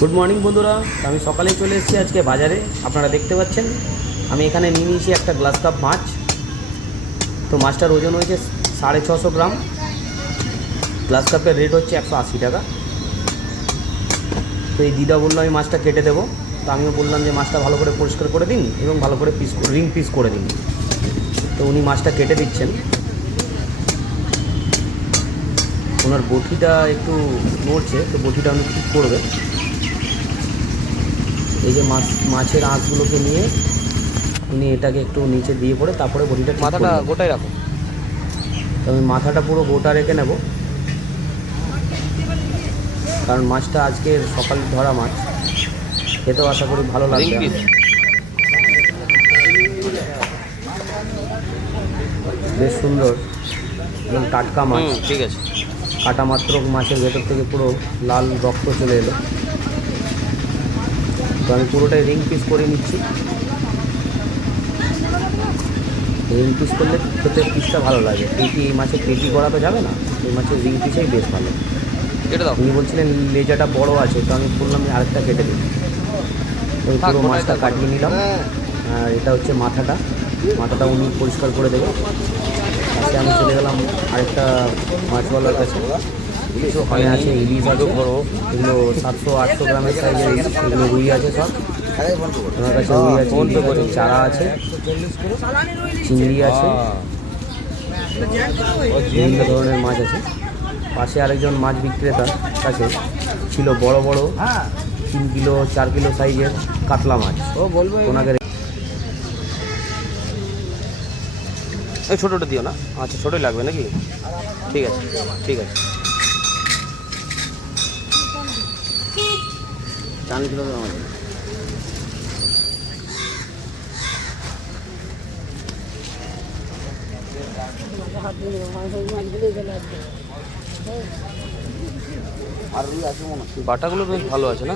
Good morning বন্ধুরা, আমি সকালে চলে এসেছি আজকে বাজারে। আপনারা দেখতে পাচ্ছেন আমি এখানে নিয়ে নিয়েছি একটা গ্লাস কাপ মাছ। তো মাছটার ওজন হয়েছে 650 গ্রাম। গ্লাস কাপের রেট হচ্ছে 180 টাকা। তো এই দিদা বললো আমি মাছটা কেটে দেবো। তো আমিও বললাম যে মাছটা ভালো করে পরিষ্কার করে দিন এবং ভালো করে রিং পিস করে দিন। তো উনি মাছটা কেটে দিচ্ছেন। ওনার বটিটা একটু নড়ছে, তো বটিটা উনি ঠিক করবে। এই যে মাছের আঁশগুলোকে নিয়ে উনি এটাকে একটু নিচে দিয়ে পড়ে তারপরে বটিটা মাথাটা গোটাই রাখো। তো আমি মাথাটা পুরো গোটা রেখে নেব, কারণ মাছটা আজকে সকালে ধরা মাছ, খেতেও আশা করি ভালো লাগবে। বেশ সুন্দর এবং টাটকা মাছ। ঠিক আছে। কাটা মাত্র মাছের ভেতর থেকে পুরো লাল রক্ত চলে এলো। তো আমি পুরোটাই রিং পিস করে নিচ্ছি। রিং পিস করলে খেতে পিসটা ভালো লাগে। এই মাছের পেটি করা তো যাবে না, এই মাছের রিং পিসেই বেশ ভালো। কেটে দাও। উনি বলছিলেন লেজাটা বড় আছে, তো আমি বললাম আরেকটা কেটে দিই। তো পুরো মাছটা কাটিয়ে নিলাম। আর এটা হচ্ছে মাথাটা উনি পরিষ্কার করে দেবে। পাশে আমি চলে গেলাম আরেকটা মাছওয়ালার কাছে। ওখানে আছে ইলিশ আছে, এগুলো 700-800 গ্রামের সাইজের ইলিশ। এগুলো রুই আছে সব। ওনার কাছে রুই আছে, ইলিশ আছে, চারা আছে, চিংড়ি আছে, বিভিন্ন ধরনের মাছ আছে। পাশে আরেকজন মাছ বিক্রেতার কাছে ছিল বড় বড় 3 কিলো 4 কিলো সাইজের কাতলা মাছ। ওনাকে এই ছোটোটা দিও না। আচ্ছা, ছোটোই লাগবে নাকি? ঠিক আছে, ঠিক আছে। চান কিলো আমাদের আর রুই আছে মনে হয়। বাটাগুলো বেশ ভালো আছে না?